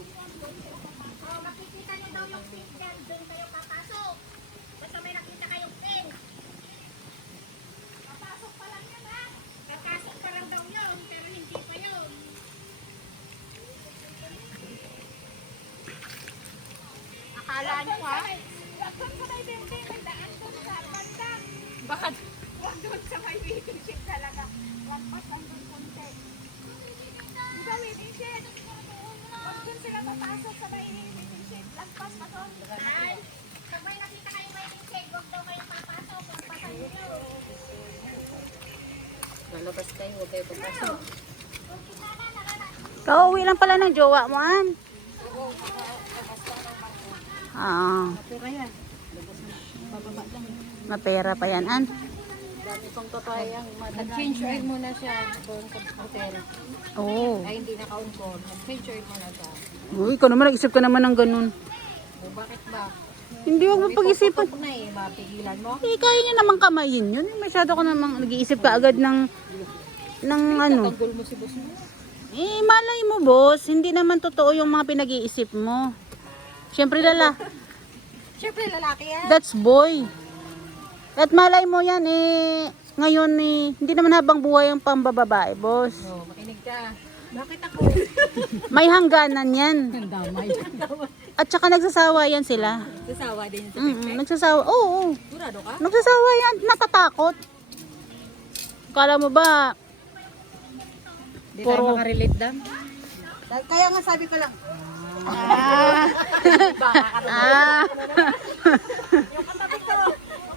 Oh, makikita niyo daw yung pink dyan. Doon kayo papasok. Basta may nakita kayong pink. Papasok pa lang yan ha. Papasok pa lang daw yun, pero hindi pa yun. Akala niyo ha? Doon sa may building, may daan doon sa banda. Bakit? Huwag doon sa may waiting shed talaga. Lampas lang doon konti. Di ba waiting shed? Huwag doon sila papasok sa may waiting shed. Lampas pa doon. Ay, pag may nakita kayong waiting shed, huwag daw kayo papasok. Lampasan niyo. Lalabas kayo, huwag kayo papasok. Kauwi lang pala ng jowa mo, an. Ah, Pero yan, bababa lang. mapera pa yan, an. Dati pang totoo yung nag-change oil muna siya doon sa hotel. Oo. Ay, hindi naka-on call. Nag-change oil muna siya. Uy, ikaw naman, nag-isip ka naman ng ganun. O, bakit ba? Hindi, wag mo pag-isipan. Itututok na eh, mapigilan mo. Eh, kaya niya naman kamayin yun. Masyado ko namang nag-iisip ka agad ng ano. Tanggol mo si boss mo. Eh, malay mo, boss. Hindi naman totoo yung mga pinag-iisip mo. Siyempre, Siyempre, lalaki yan. that's boy. At malay mo yan, eh, ngayon, eh, hindi naman habang buhay yung pambababae, boss. O, makinig ka. Bakit ako? May hangganan yan. Ang damay. At saka nagsasawa yan sila. Sasawa din sa Nagsasawa, oo. Sigurado ka? Nagsasawa yan, natatakot. Kala mo ba, Hindi Puro- tayo makarelate dam. Kaya nga sabi ko lang, ah,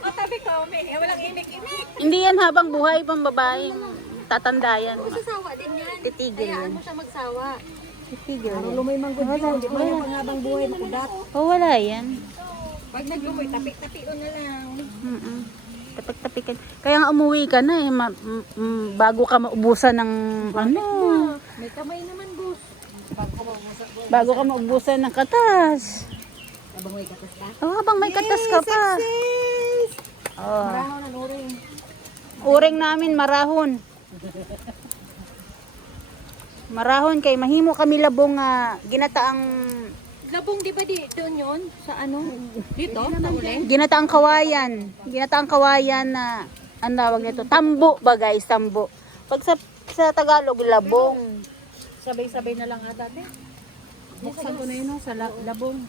katabi ko, walang imik-imik. hindi yan habang buhay pambabaeng tatanda yan. Sasawa din yan. Titigil yan. Ano siya magsawa? Titigil Ano yan. lumay mang good yun, di ba yung panghabang buhay makudat? Oh, wala yan. Pag naglumoy, tapik-tapik na lang. Tapik-tapikan. Kaya nga umuwi ka na eh. Bago ka maubusan ng ano. May kamay naman, boss. Pag kumausa, boss. Bago ka maubusan ng katas. Habang may katas ka. Oh, habang may katas ka pa. Oh. Marahaw na nuring. Uring namin marahon. Marahon kay mahimo kami labong ginataang Labong di ba di doon yun? Sa ano? Dito? Sa uli? ginataang kawayan. Ginataang kawayan na ang tawag nito, tambo ba guys, tambo. Pag sa Tagalog labong. Sabay-sabay na lang ata din. Buksan ko na yun sa labong.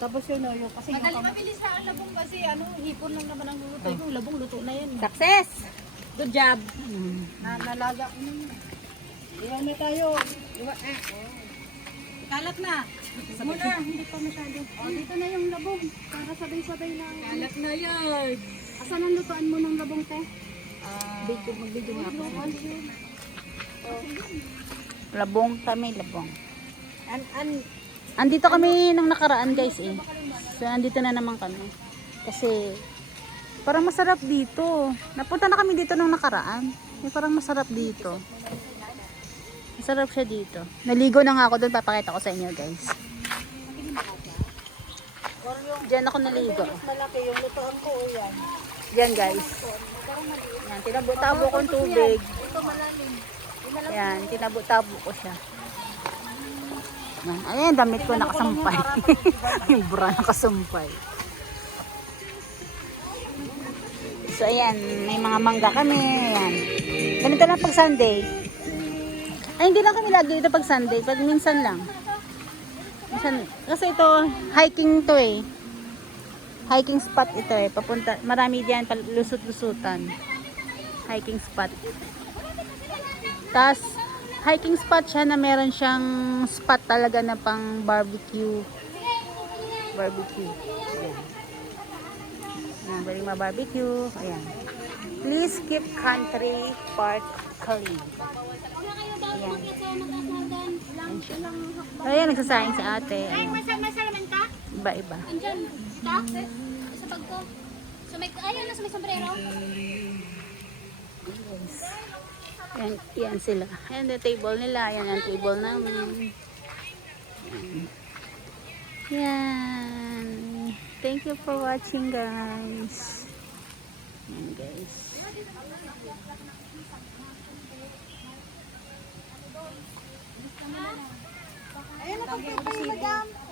Tapos yun, yung kasi Madali mabilis na ang labong kasi hipon lang naman ang luluto. Yung labong luto na yan. success! Good job! Nalaga ko na yun. Iwan na tayo. Kalat na. Muna, hindi pa masyado. Dito na yung labong. Para sabay-sabay na. Alat na yan! Asan ang lutuan mo ng labong, te? Mag-video nga po. Labong kami, labong. An Andito kami nung nakaraan guys eh. So andito na naman kami. Kasi parang masarap dito. Napunta na kami dito nung nakaraan. Parang masarap dito. Masarap siya dito. Naligo na nga ako doon. Papakita ko sa inyo guys. Diyan ako naligo. malaki yung lutoan ko o yan. Diyan guys. Yan, tinabo-tabo kong tubig. Ito malalim. Yan, tinabo-tabo ko siya. Yan. Ayan, damit ko nakasampay. Yung bra nakasampay. So ayan, may mga mangga kami. Ayan. Ganito lang pag Sunday. Ay, hindi lang kami lagi dito pag Sunday. Pag minsan lang. Minsan, kasi ito, hiking to eh. Hiking spot ito eh. Papunta, marami diyan, lusot-lusutan. Hiking spot. Tapos, hiking spot siya na meron siyang spot talaga na pang barbecue. Barbecue. Ayan, pwedeng ma-barbecue. Ayan. Please keep country park clean. Ayan. Ayan, nagsasayang sa ate. Ayan. Masalaman ka? Iba-iba. Andyan. Ka? Sa bag ko. So may, ayun na sa may sombrero. Ayan, yan sila. Ayan, the table nila. Ayan ang table namin. Yan. Thank you for watching, guys. Yan, guys. Ayun na, pagpipay, madam.